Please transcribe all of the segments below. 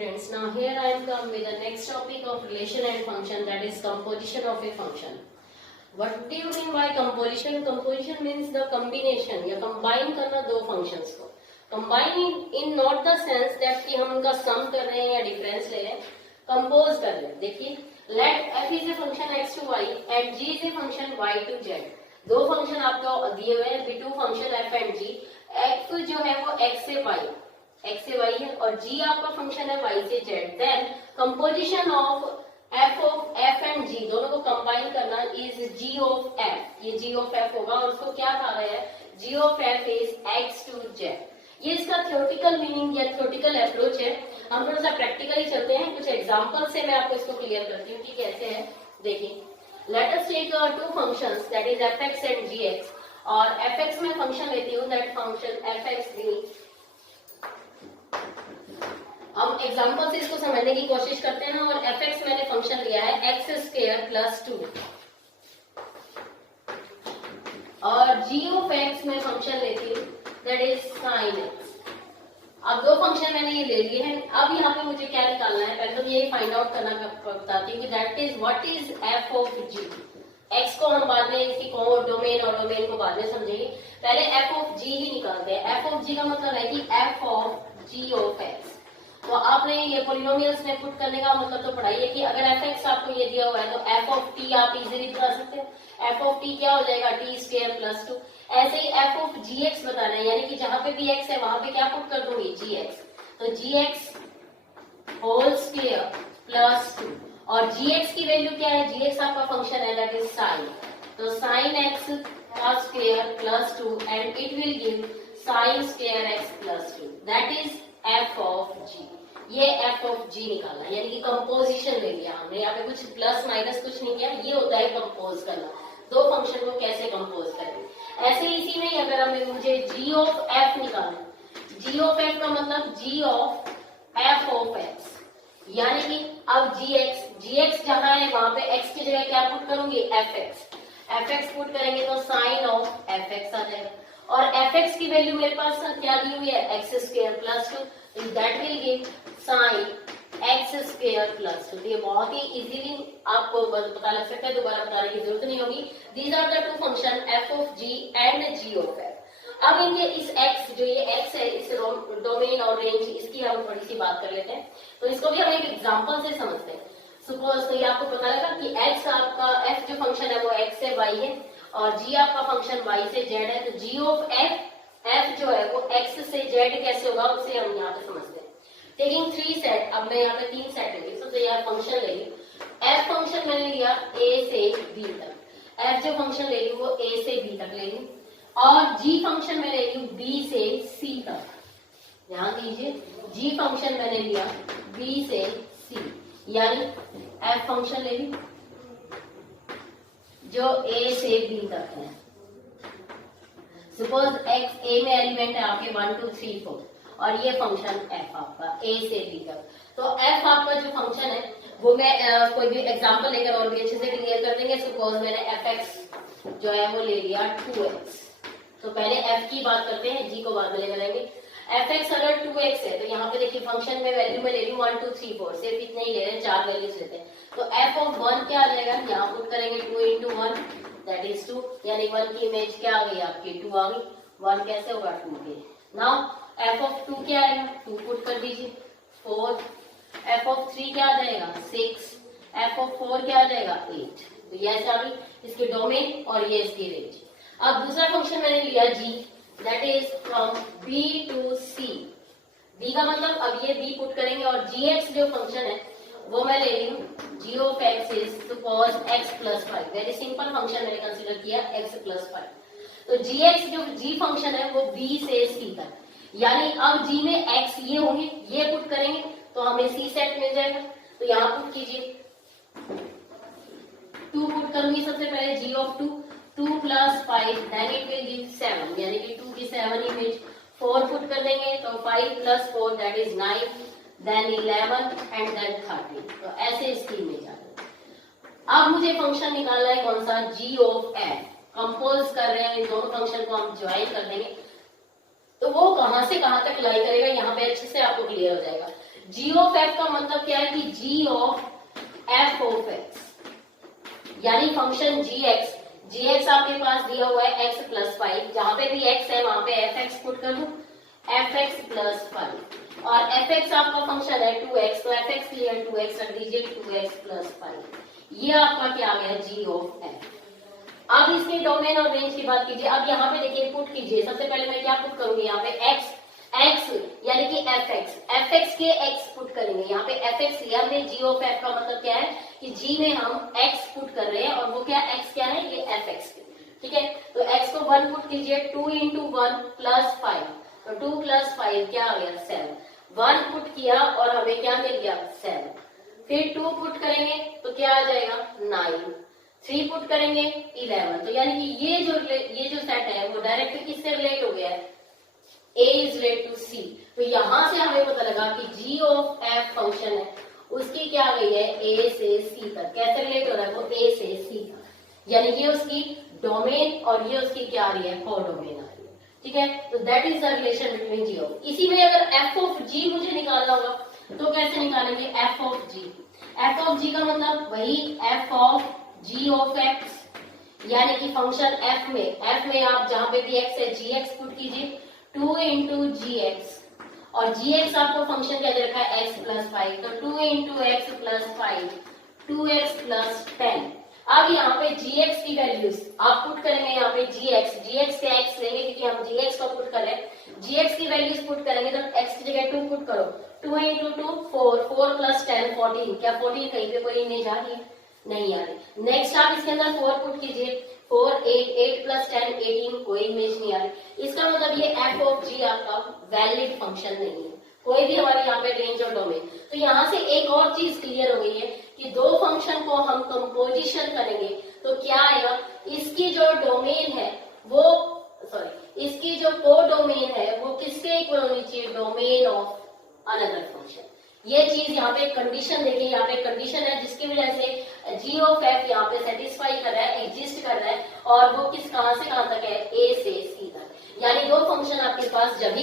students. Now here I am come with the next topic of relation and function, that is composition of a function. What do you mean by composition? Composition means the combination या combine करना दो functions को. Combine in not the sense that कि हम उनका sum कर रहे हैं या difference ले रहे हैं. Compose कर रहे हैं. देखिए, let f is a function x to y and g is a function y to z. दो function आपको दिए हुए हैं, b2 function f and g. f जो है वो x से y है और g आपका फंक्शन है y से z. Then composition of f and g दोनों को कंबाइन करना इज g ऑफ f. ये g ऑफ f होगा और उसको क्या कहा गया है? g of f is x to z. ये इसका थ्योरेटिकल मीनिंग या थ्योरेटिकल अप्रोच है. हम थोड़ा सा प्रैक्टिकली चलते हैं. कुछ एग्जांपल से मैं आपको इसको क्लियर करती हूँ कि कैसे है. देखिए, let us take two functions that is fx and gx. और fx में फंक्शन लेती हूँ, दैट फंक्शन fx भी. हम एग्जांपल से इसको समझने की कोशिश करते हैं. और fx मैंने फंक्शन लिया है x स्क्वायर प्लस 2 और g ऑफ x में फंक्शन लेती हूँ दैट इज sin x. अब दो फंक्शन मैंने ये ले लिए हैं. अब यहाँ पे मुझे क्या निकालना है? पहले तो ये फाइंड आउट करना बताती हूँ कि that is what is f of g. x को हम बाद में इसकी डोमेन और डोमेन को बाद में समझेंगे. पहले f ऑफ g ही निकालते हैं. f ऑफ g का मतलब है कि f of g of x. तो आपने ये पोलिनोमियल्स में पुट करने का मतलब तो पढ़ाई है कि अगर fx आपको ये दिया हुआ है तो f ऑफ t आप इजीली बता सकते हैं. f ऑफ t क्या हो जाएगा? t square plus 2. ऐसे ही f ऑफ gx बताना है, यानी कि जहां पे भी x है वहां पे क्या पुट कर दूंगी? gx. तो gx होल स्क्वायर प्लस 2 और gx की वैल्यू क्या है? gx आपका फंक्शन है दैट इज sin. तो sin x का square plus 2 and it will give sin square x plus 2. That is f of g. ये f ऑफ g निकालना, यानी कि कंपोजिशन ले लिया हमने. यहाँ पे कुछ प्लस माइनस कुछ नहीं किया. ये होता है कंपोज करना. दो फंक्शन को कैसे कंपोज करेंगे. ऐसे इसी में अगर हमें मुझे g ऑफ f निकालना, g ऑफ f का मतलब g of f of x, यानी कि अब gx जहां है वहां पे x की जगह क्या पुट करूंगी? fx पुट करेंगे तो साइन ऑफ fx आ जाएगा. और fx की वैल्यू मेरे पास क्या दी हुई है? x square plus 2. That will give sine x square plus 2. ये बहुत ही इजीली आपको पता लग सकता है, दोबारा बताने की जरूरत नहीं होगी. These are the two function f of g and g of f. अब इनके इस x जो ये x है, इस डोमेन और रेंज, इसकी हम थोड़ी सी बात कर लेते हैं. तो इसको भी हम एक एग्जांपल से समझते हैं. सपोज तो ये आपको पता लगा कि x आपका f जो फंक्शन है वो x से y है और g आपका फंक्शन y से z है. तो g ऑफ f जो है वो x से z कैसे होगा उसे हम यहाँ पे समझते हैं. Taking 3 set. अब मैं यहाँ पे 3 सेट लेंगे. सबसे यहाँ फंक्शन ले ली. f फंक्शन मैंने लिया a से b तक. f जो फंक्शन ले ली वो a से b तक ले ली और g फंक्शन मैं ले ली b से c तक. ध्यान दीजिए, g फंक्शन मैंने लिया b से c, यानी f फंक्शन ले ली जो a से b तक है. सपोज x a में एलिमेंट है आपके 1 2 3 4 और ये फंक्शन f आपका a से b तक. तो f आपका जो फंक्शन है वो मैं कोई भी एग्जांपल लेकर और भी अच्छे से क्लियर कर देंगे. सपोज मैंने fx जो है वो ले लिया 2x. तो पहले f की बात करते हैं, g को बाद में लेकर आएंगे. fx अगर 2x है तो यहाँ पे देखिए फंक्शन में वैल्यू में ले रही हूँ 1 2 3 4. सिर्फ इतने ही ले रहे हैं, 4 वैल्यूज लेते हैं. तो f ऑफ 1 क्या आ जाएगा? यहाँ पुट करेंगे 2 into 1 दैट इज 2, यानी 1 की इमेज क्या आ गई आपकी? 2 आ गई. 1 कैसे होगा? 2 के. नाउ f ऑफ 2 क्या आएगा? 2 पुट कर दीजिए 4. f ऑफ 3 क्या आ जाएगा? 6. f ऑफ 4 क्या आ जाएगा? 8. तो ये ऐसे आ गई इसके डोमेन और ये इसकी रेंज. अब दूसरा फंक्शन मैंने लिया g, that is from b to c. b का मतलब अब ये b पुट करेंगे और gx जो फंक्शन है वो मैं ले रही हूँ g of x is suppose x plus 5. Very simple function मैंने कंसिडर किया x प्लस 5. तो gx जो g फंक्शन है वो b से c तक, यानी अब g में x ये होंगे, ये पुट करेंगे तो हमें c सेट मिल जाएगा. तो यहाँ पुट कीजिए 2 पुट करूंगी सबसे पहले g of 2 plus 5 then it will give 7, यानी कि 2 की 7 इमेज. 4 पुट कर देंगे तो 5 plus 4 that is 9 then 11 and then 13. तो ऐसे इसकी इमेज आ गई. अब मुझे फंक्शन निकालना है कौन सा? g of f. कंपोज कर रहे हैं, इन दोनों फंक्शन को हम ज्वाइन कर देंगे तो वो कहां से कहां तक लाई करेगा यहाँ पे अच्छे से आपको क्लियर हो जाएगा. जी ऑफ एफ का मतलब क्या है कि जी ऑफ एफ ऑफ एक्स, यानी फंक्शन जी एक्स आपके पास दिया हुआ है एक्स प्लस 5, जहां पे भी एक्स है वहां पे एफ एक्स पुट कर दो, एफ एक्स प्लस 5, और एफ एक्स आपका फंक्शन है 2x, तो एफ एक्स के लिए 2x रख दीजिए, 2x प्लस 5, ये आपका क्या आ गया जी ऑफ एफ। अब इसके डोमेन और रेंज की बात कीजिए। अब यहाँ पे देखिए पुट कीजिए, सबसे पहले मैं क्या पुट करूंगी, यहाँ पे x यानी कि एफ एक्स के x पुट करेंगे, यहाँ पे एफ एक्स लिया हमने, जी ऑफ एफ का मतलब क्या है कि जी में हम x पुट कर रहे हैं, और वो क्या x क्या है, ये एफ एक्स, ठीक है। तो x को 1 पुट कीजिए, 2 इंटू 1 प्लस 5, तो 2 प्लस 5 क्या आ गया 7, 1 पुट किया और हमें क्या मिल गया 7, फिर 2 पुट करेंगे तो क्या आ जाएगा 9, 3 पुट करेंगे 11, तो यानी कि ये जो सेट है वो डायरेक्ट किससे रिलेट हो गया है, A is related to C। तो यहां से हमें पता लगा कि G ऑफ F फंक्शन है, उसकी क्या आ गई है A से C तक, कैसे रिलेट हो रहा है वो A से C तक, यानी ये उसकी डोमेन और ये उसकी क्या आ रही है कोडोमेन आ रही है, ठीक है। तो that is the relation between G of, इसी में अगर F ऑफ G मुझे निकालना होगा तो कैसे निकालेंगे, F of G, F of G का मतलब वही F of G of X, यानी कि फंक्शन F में आप जहां पे भी X है Gx पुट कीजिए, 2 इंटू जी एक्स, और जी एक्स आपको फंक्शन क्या दे रखा है x प्लस 5, तो 2 into x plus 5, 2x plus 10। अब यहाँ पे gx की वैल्यूज आप पुट करेंगे, यहाँ पे gx से x लेंगे क्योंकि हम gx को पुट कर रहे हैं, gx की वैल्यूज पुट करेंगे तो x की जगह 2 पुट करो, 2 इंटू 2 4, 4 प्लस 10 14, क्या 14 कहीं पे कोई इमेज आ रही है, नहीं आ रही। नेक्स्ट आप इसके अंदर 4 पुट कीजिए, 4 8 8 प्लस 10 18, कोई इमेज नहीं आ रही। इसका मतलब ये एफ ऑफ जी आपका वैलिड फंक्शन नहीं है, कोई भी हमारे यहाँ पे रेंज और डोमेन। तो यहाँ से एक और चीज क्लियर हो गई है कि दो फंक्शन को हम कंपोजिशन करेंगे तो क्या आएगा, इसकी जो डोमेन है वो इसकी जो कोडोमेन है वो किसके इक्वल होनी चाहिए, डोमेन ऑफ अनदर फंक्शन। ये चीज यहाँ पे कंडीशन देखिए, यहाँ पे कंडीशन है जिसकी वजह से जी ऑफ एफ यहाँ पे सेटिस्फाई कर रहा है, एग्जिस्ट कर रहा है, और वो किस कहां से कहां तक है, ए से सी तक। यानी दो फंक्शन आपके पास जब भी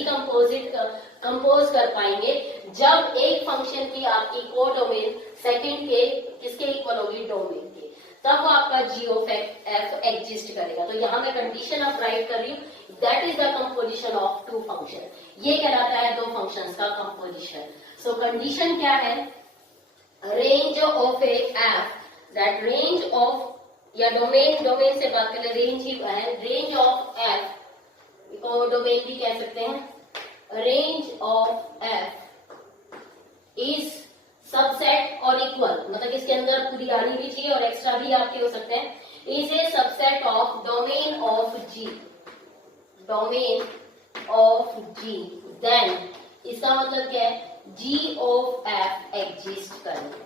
कंपोज कर पाएंगे जब एक फंक्शन की आपकी कोडोमेन सेकंड के किसके इक्वल होगी, डोमेन के, तब वो आपका जी ऑफ एफ एग्जिस्ट करेगा। तो यहाँ मैं कंडीशन ऑफ राइट कर रही हूँ, that is the composition of two function, ये कहलाता है दो फंक्शंस का कंपोजिशन। सो कंडीशन क्या है, range of A F, that range of, या डोमेन से बात करें रेंज ही है, रेंज ऑफ एफ को डोमेन भी कह सकते हैं, range of f is subset और इक्वल, मतलब इसके अंदर पूरी आनी भी चाहिए और एक्स्ट्रा भी आपके हो सकते हैं, is a subset of domain of g, domain of g, then इसका मतलब क्या है, जी ऑफ एफ एग्जिस्ट करेगा,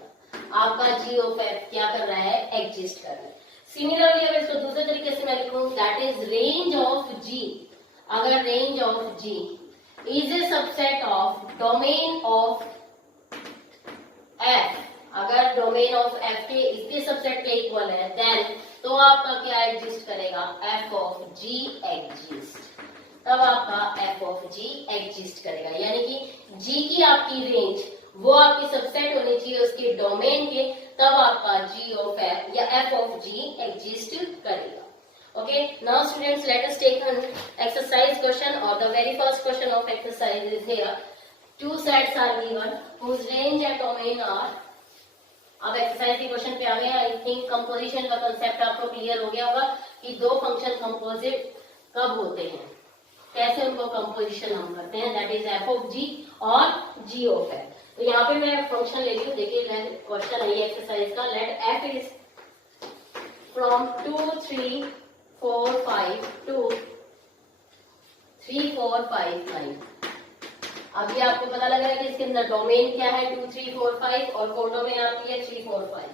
आपका जी ऑफ एफ क्या कर रहा है, एग्जिस्ट कर रहा है। सिमिलरली अगर इसको दूसरे तरीके से मैं लिखूं, that is range of g, अगर range of g is a subset of domain of f, अगर डोमेन ऑफ एफ के इसके सबसेट के इक्वल है, देन तो आपका क्या एग्जिस्ट करेगा, एफ ऑफ जी एग्जिस्ट, तब आपका एफ ऑफ जी एग्जिस्ट करेगा। यानी कि जी की आपकी रेंज वो आपकी सबसेट होनी चाहिए उसके डोमेन के, तब आपका जी ऑफ एफ या एफ ऑफ जी एग्जिस्ट करेगा। Okay, now students, let us take an exercise question, or the very first question of exercise is here. Two sets are given whose range and domain are, अब exercise के question पे आ गए। I think composition का concept आपको clear हो गया होगा कि दो फंक्शन कंपोजिट कब होते हैं, कैसे उनको कंपोजिशन हम करते हैं, दैट इज एफ ऑफ जी और जी ऑफ एफ। तो यहाँ पे मैं फंक्शन ले रही हूँ, देखिए क्वेश्चन है ये एक्सरसाइज का, लेट एफ इज फ्रॉम 2 3 4 5 2 3 4 5 9। अब ये आपको पता लग रहा है कि इसके अंदर डोमेन क्या है 2 3 4 5 और कोडोमेन आपकी है 3 4 5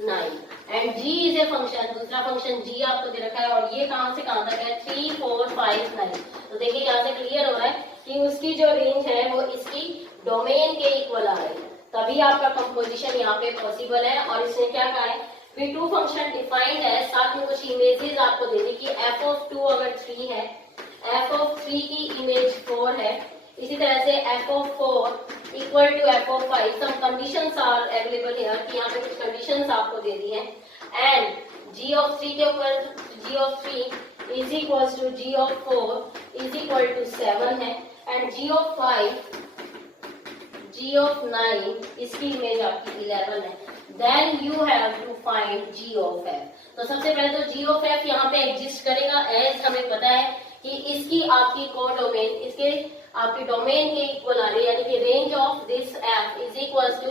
9, and g is a function, दूसरा फंक्शन जी आपको दे रखा है, और ये कहां से कहां तक है 3 4 5 9। तो देखिए यहाँ से क्लियर हो रहा है कि उसकी जो रेंज है वो इसकी डोमेन के इक्वल आ रही है, तभी आपका कंपोजिशन यहाँ पे पॉसिबल है। और इसने क्या कहा है, फिर टू फंक्शन डिफाइंड है, साथ में कुछ इमेजेस आपको दे दी कि एफ ऑफ 2 अगर 3 है, एफ ऑफ 3 की इमेज 4 है, इसी तरह से f of 4 equal to f of 5, some conditions are available here कि यहाँ पे कुछ कंडीशंस आपको दे दी है, एंड जी ऑफ 3 के ऊपर g of 3 is equal to g of 4 is equal to 7 है, and g of 5 g of 9 इसकी इमेज आपकी 11 है, then you have to find g of f. तो सबसे पहले तो जी ऑफ एफ यहाँ पे एग्जिस्ट करेगा, एज हमें पता है कि इसकी आपकी कोडोमेन इसके आपकी डोमेन के इक्वल आ रही है, यानी कि range of this f is equal to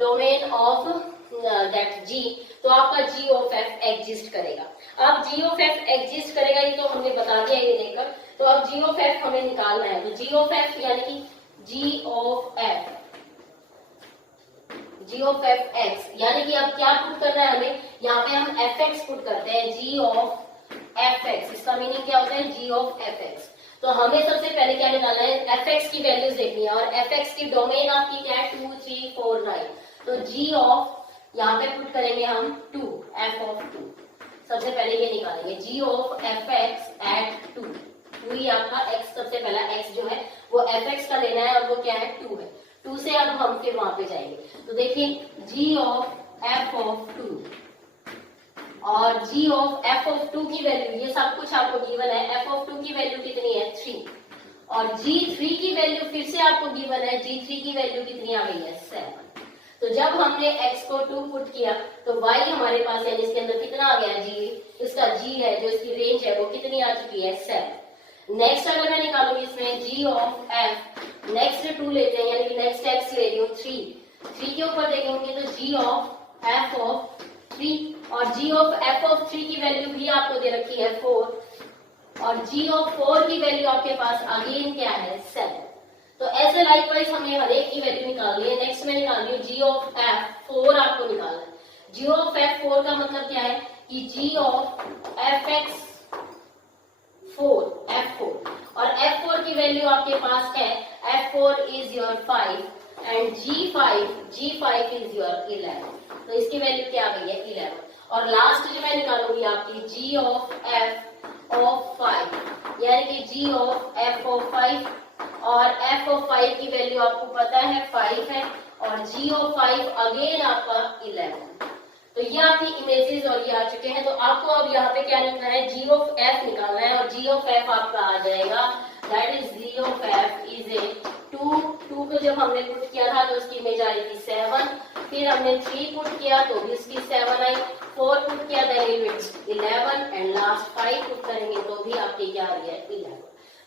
domain of that g, तो आपका जी ऑफ एफ एग्जिस्ट करेगा। अब जी ऑफ एफ एग्जिस्ट करेगा ये तो हमने बता दिया ये देखकर, तो अब जी ऑफ एफ हमें निकालना है, तो जी ऑफ एफ यानी कि जी ऑफ एफ एक्स, यानी कि अब क्या पुट करना है हमें, यहाँ पे हम एफ एक्स पुट करते हैं, जी ऑफ एफ एक्स, इसका मीनिंग क्या होता है, जी ऑफ एफ एक्स। तो हमें सबसे पहले क्या निकालना है, एफ एक्स की वैल्यूज देखनी है, और एफ एक्स की डोमेन आपकी क्या है 2 3 4 9, तो जी ऑफ यहाँ पे पुट करेंगे हम 2, एफ ऑफ 2, सबसे पहले ये निकालेंगे जी ऑफ एफ एक्स एट 2, ही आपका एक्स, सबसे पहला एक्स जो है वो एफ एक्स का लेना है, और वो क्या है 2 है, 2 से अब हम फिर वहां पे जाएंगे, तो देखिए जी ऑफ एफ ऑफ 2 और जी ऑफ एफ ऑफ 2 की वैल्यू, ये सब कुछ आपको गिवन है, एफ ऑफ 2 की वैल्यू कितनी है 3, और g3 की वैल्यू फिर से आपको गिवन है, g3 की वैल्यू कितनी आ गई है 7। तो जब हमने x को 2 पुट किया तो y हमारे पास यानी इसके अंदर कितना आ गया g, इसका g है जो इसकी रेंज है वो कितनी आ चुकी है 7। नेक्स्ट अगर मैं निकालूंगी इसमें g ऑफ f, नेक्स्ट 2 लेते हैं यानी कि नेक्स्ट x ले रही हूँ 3 के ऊपर देखेंगे तो g ऑफ f ऑफ 3, और g ऑफ f ऑफ 3 की वैल्यू भी आपको दे रखी है 4, और g ऑफ 4 की वैल्यू आपके पास अगेन क्या है 7। तो ऐसे लाइकवाइज हमें हर एक की वैल्यू निकालनी है। नेक्स्ट में निकालनी है g ऑफ f 4 आपको निकालना है। g ऑफ f 4 का मतलब क्या है कि g of f x 4 f4, और f4 की वैल्यू आपके पास है f4 is your 5 and g5 is your 11, तो इसकी वैल्यू क्या आ गई है 11। और लास्ट जो मैं निकालूंगी आपकी g ऑफ f ऑफ 5 यानी कि g ऑफ f ऑफ 5, और f ऑफ 5 की वैल्यू आपको पता है 5 है, और g ऑफ 5 अगेन आपका 11। तो ये आपकी इमेजेस और ये आ चुके हैं। तो आपको अब यहाँ पे क्या लिखना है, g ऑफ f निकालना है, और g ऑफ f आपका आ जाएगा that is g of f is a 2 को जब हमने पुट किया था तो उसकी इमेज आ रही थी 7, फिर हमने 3 पुट किया तो भी उसकी 7 आई, 4 पुट किया then it's 11, and last 5 put करेंगे तो भी आपकी क्या आ रही है 11,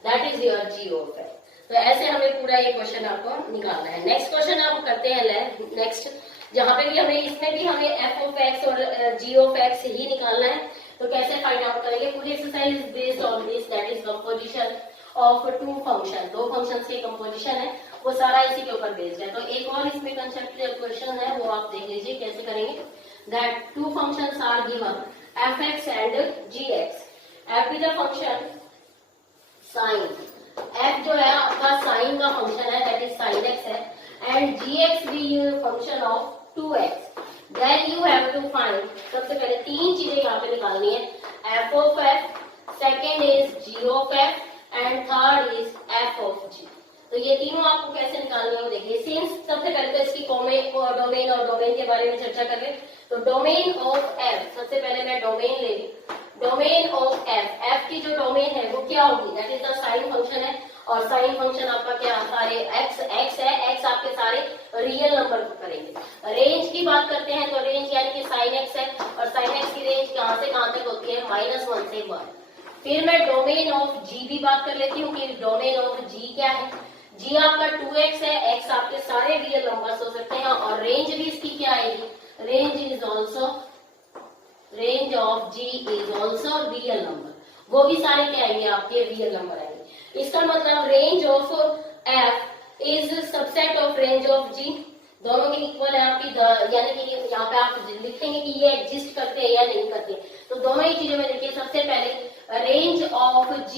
that is your g of f। तो ऐसे हमें पूरा ये क्वेश्चन आपको निकालना है। नेक्स्ट क्वेश्चन आप करते हैं नेक्स्ट, जहां पे भी हमें इसमें भी हमें f ऑफ x और g ऑफ x ही निकालना है। तो कैसे फाइंड आउट करेंगे, पूरी exercise is based on this that is composition of 2 function, 2 functions की कंपोजिशन है, वो सारा इसी के ऊपर बेस्ड है। तो एक और इसमें कंसेप्ट क्वेश्चन है वो आप देख लीजिए कैसे करेंगे, that 2 functions are given f(x) and g(x). f is a function sine, f जो है आपका साइन का फंक्शन है दैट इज sin x है, एंड gx भी function of 2x। Then you have to find, सबसे पहले 3 चीजें यहाँ पे निकालनी है, f of f, second is g of f, and third is f of g। तो ये तीनों आपको कैसे निकालनी है देखिए। सिंस सबसे पहले तो इसकी डोमेन और डोमेन के बारे में चर्चा करें, तो डोमेन ऑफ f, सबसे पहले मैं डोमेन ले ली, डोमेन ऑफ f की जो डोमेन है वो क्या होगी, that is the sine function है, और साइन फंक्शन आपका क्या सारे x है, x आपके सारे रियल नंबर को करेंगे। रेंज की बात करते हैं तो रेंज यानी कि sin x है, और sin x की रेंज कहां से कहां तक होती है -1 से 1। फिर मैं डोमेन ऑफ g भी बात कर लेती हूँ कि डोमेन ऑफ g क्या है, g आपका 2x है, x आपके सारे रियल नंबर्स हो सकते हैं, और रेंज भी इसकी क्या आएगी, range of g is also real number, वो भी सारे क्या आएंगे आपके रियल नंबर आएंगे। इसका मतलब range of f is subset of range of g, दोनों के इक्वल है आपकी, यानी कि यहाँ पे आप लिखेंगे कि ये एग्जिस्ट करते हैं या नहीं करते, तो दोनों ही चीजों में देखिए। सबसे पहले range of g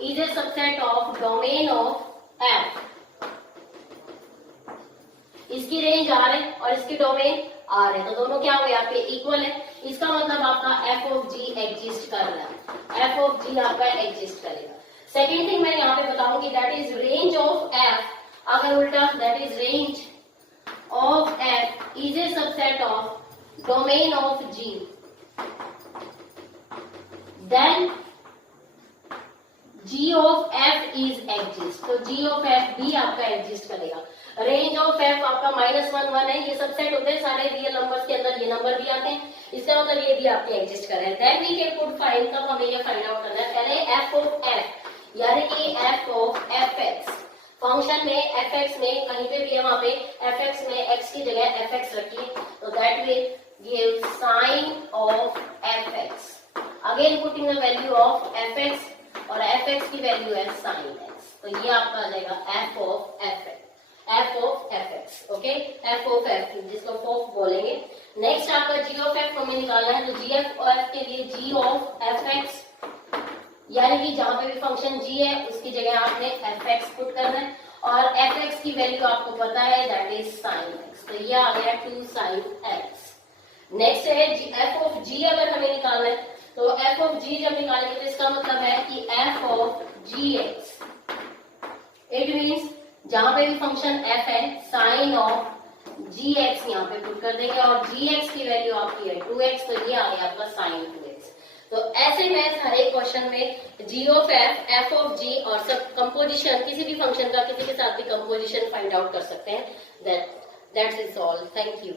is a subset of domain of f, इसकी रेंज r है और इसकी डोमेन r है, तो दोनों क्या हुए आपके इक्वल है। इसका मतलब आपका f ऑफ g एग्जिस्ट कर रहा है, f ऑफ g आपका एग्जिस्ट करेगा। सेकेंड थिंग मैं यहाँ पे बताऊंगी that is range of f अगर उल्टा that is range of f is a subset of domain of g, then g of f is exist. तो जी ऑफ एफ भी आपका एग्जिस्ट करेगा। रेंज ऑफ एफ आपका -1 1 है, ये सबसेट होते हैं सारे रियल नंबर्स के अंदर, ये नंबर भी आते हैं, इसका मतलब ये भी आपके एग्जिस्ट कर रहे हैं। Then we can put find, तब हमें ये फाइंड आउट करना है पहले एफ ऑफ एफ, यानी कि f of f x. Function में एफ एक्स में कहीं पे भी है वहां पे एफ एक्स में एक्स की जगह एफ एक्स रखिए, तो that will give sine of f x. Again putting the value of f x, और एफ एक्स की वैल्यू है साइन एक्स, तो ये आपका आ जाएगा f of f x, f of f x. Okay, f of f जिसको फोफ बोलेंगे। नेक्स्ट आपका जी ऑफ एफ हमें निकालना है, तो जी एफ और एफ के लिए जी ऑफ एफ एक्स, यानी कि जहां पे भी फंक्शन जी है उसकी जगह आपने एफ एक्स पुट करना है, और एफ एक्स की वैल्यू आपको पता है दैट इज साइन एक्स, तो ये आ गया 2 साइन एक्स। नेक्स्ट है एफ ऑफ जी, अगर हमें निकालना है तो एफ ऑफ जी जब निकालेंगे तो इसका मतलब है कि f of g x, it means जहां पे भी फंक्शन एफ है साइन ऑफ जी एक्स यहाँ पे पुट कर देंगे, और जी एक्स की वैल्यू आपकी है 2x, तो ये आ गया आपका साइन 2x। तो ऐसे में हर एक क्वेश्चन में जी ऑफ एफ, एफ ऑफ जी और सब कंपोजिशन, किसी भी फंक्शन का किसी के साथ भी कंपोजिशन फाइंड आउट कर सकते हैं। That's is all. Thank you.